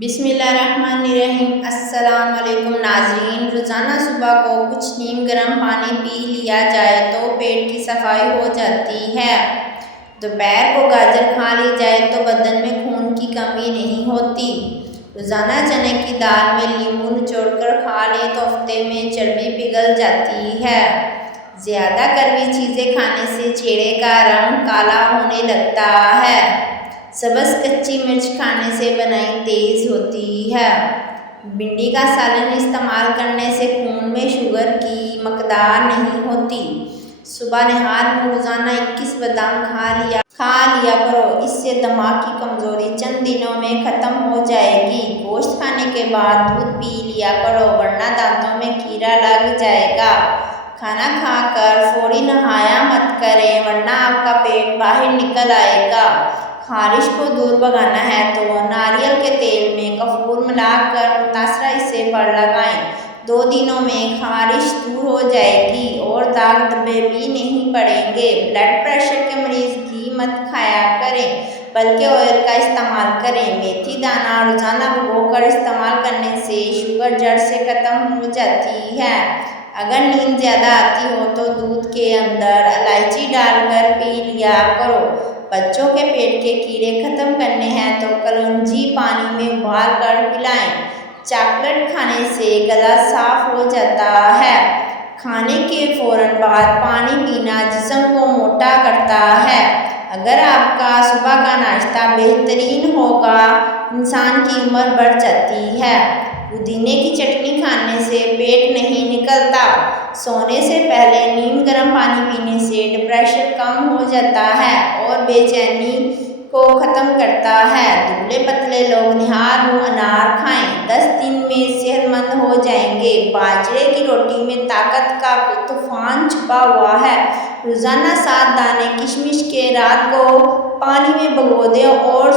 بسم اللہ الرحمن الرحیم۔ السلام علیکم ناظرین، روزانہ صبح کو کچھ نیم گرم پانی پی لیا جائے تو پیٹ کی صفائی ہو جاتی ہے۔ دوپہر کو گاجر کھا لی جائے تو بدن میں خون کی کمی نہیں ہوتی۔ روزانہ چنے کی دال میں لیموں نچوڑ کر کھا لیں تو ہفتے میں چربی پگھل جاتی ہے۔ زیادہ کڑوی چیزیں کھانے سے چہرے کا رنگ کالا ہونے لگتا ہے۔ سبز کچی مرچ کھانے سے بنائی تیز ہوتی ہے۔ بھنڈی کا سالن استعمال کرنے سے خون میں شوگر کی مقدار نہیں ہوتی۔ صبح نہار میں روزانہ 21 بادام کھا لیا کرو، اس سے دماغ کی کمزوری چند دنوں میں ختم ہو جائے گی۔ گوشت کھانے کے بعد دودھ پی لیا کرو ورنہ دانتوں میں کیڑا لگ جائے گا۔ کھانا کھا کر فوری نہایا مت کریں ورنہ آپ کا پیٹ باہر نکل آئے گا۔ خارش کو دور بھگانا ہے تو ناریل کے تیل میں کافور ملا کر متاثرہ حصے پر لگائیں۔ 2 دنوں میں خارش دور ہو جائے گی اور داغ دھبے بھی نہیں پڑیں گے۔ بلڈ پریشر کے مریض گھی مت کھایا کریں بلکہ آئل کا استعمال کریں۔ میتھی دانہ روزانہ بھگو کر استعمال کرنے سے شوگر جڑ سے ختم ہو جاتی ہے۔ اگر نیند زیادہ آتی ہو تو دودھ کے اندر الائچی ڈال کر پی لیا کرو۔ بچوں کے پیٹ کے کیڑے ختم کرنے ہیں تو کلونجی پانی میں ابال کر پلائیں۔ چاکلیٹ کھانے سے گلا صاف ہو جاتا ہے۔ کھانے کے فوراً بعد پانی پینا جسم کو موٹا کرتا ہے۔ اگر آپ کا صبح کا ناشتہ بہترین ہوگا، انسان کی عمر بڑھ جاتی ہے۔ پودینے کی چٹنی کھانے سے پیٹ نہیں نکلتا۔ سونے سے پہلے نیم گرم پانی پینے سے ڈپریشن کم ہو جاتا ہے اور بے چینی کو ختم کرتا ہے۔ دبلے پتلے لوگ نہار میں انار کھائیں، 10 دن میں صحت مند ہو جائیں گے۔ باجرے کی روٹی میں طاقت کا طوفان چھپا ہوا ہے۔ روزانہ 7 دانے کشمش کے رات کو پانی میں بھگو دیں اور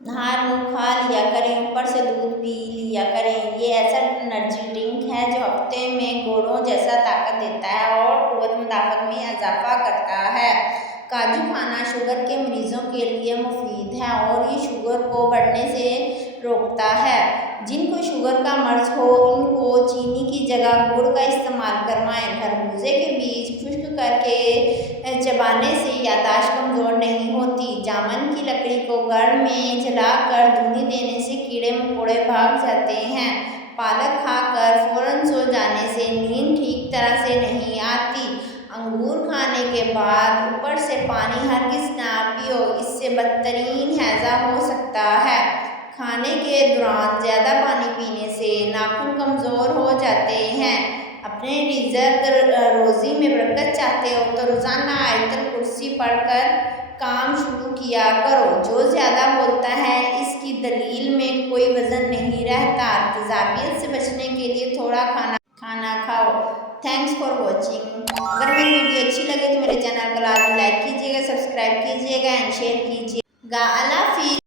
نہار میں کھا لیا کریں، اوپر سے دودھ پی لیا کریں۔ یہ ایسا انرجی ڈرنک ہے جو ہفتے میں گھوڑوں جیسا طاقت دیتا ہے اور قوت مدافعت میں اضافہ کرتا ہے۔ کاجو کھانا شوگر کے مریضوں کے لیے مفید ہے اور یہ شوگر کو بڑھنے سے روکتا ہے۔ جن کو شوگر کا مرض ہو ان کو چینی کی جگہ گڑ کا استعمال کروائیں۔ خربوزے کے بیج خشک کر کے چبانے سے یادداشت کمزور نہیں ہوتی۔ جامن کی لکڑی کو گھر میں جلا کر دھونی دینے سے کیڑے مکوڑے بھاگ جاتے ہیں۔ پالک کھا کر فوراً سو جانے سے نیند ٹھیک طرح سے نہیں آتی۔ انگور کھانے کے بعد اوپر سے پانی ہرگز نہ پیو، اس سے بدترین ہیضہ ہو سکتا ہے۔ کھانے کے دوران زیادہ پانی پینے سے ناخن کمزور ہو جاتے ہیں۔ اپنے رزق روزی میں برکت چاہتے ہو تو روزانہ آیت الکرسی پڑھ کر کام شروع کیا کرو۔ جو زیادہ بولتا ہے اس کی دلیل میں کوئی وزن نہیں رہتا۔ تیزابیت سے بچنے کے لیے تھوڑا کھانا کھاؤ۔ Thanks for watching. اگر میری ویڈیو اچھی لگے تو میرے چینل کو لازمی لائک کیجیے گا، سبسکرائب کیجیے گا اینڈ شیئر کیجیے گا۔ اللہ حافظ۔